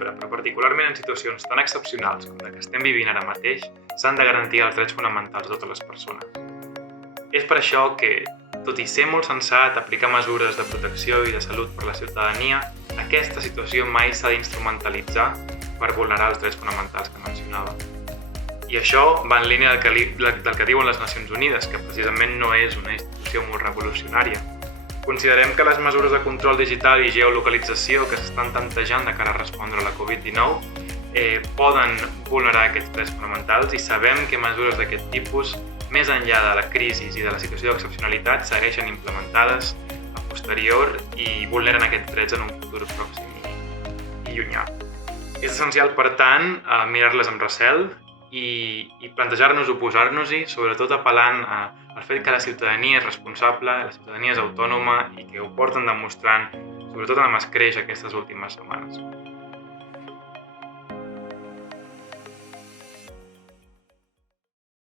sempre, però particularment en situacions tan excepcionals com la que estem vivint ara mateix, s'han de garantir els drets fonamentals de totes les persones. És per això que, tot i ser molt sensat aplicar mesures de protecció i de salut per a la ciutadania, aquesta situació mai s'ha d'instrumentalitzar per vulnerar els drets fonamentals que mencionava. I això va en línia del que diuen les Nacions Unides, que precisament no és una institució molt revolucionària. Considerem que les mesures de control digital i geolocalització que s'estan tantejant de cara a respondre a la Covid-19 poden vulnerar aquests drets fonamentals i sabem que mesures d'aquest tipus, més enllà de la crisi i de la situació d'excepcionalitat, segueixen implementades a posterior i vulneren aquests drets en un futur pròxim i llunyà. És essencial, per tant, mirar-les amb recel i plantejar-nos oposar-nos-hi, sobretot apel·lant al fet que la ciutadania és responsable, la ciutadania és autònoma i que ho porten demostrant, sobretot amb escreix aquestes últimes setmanes.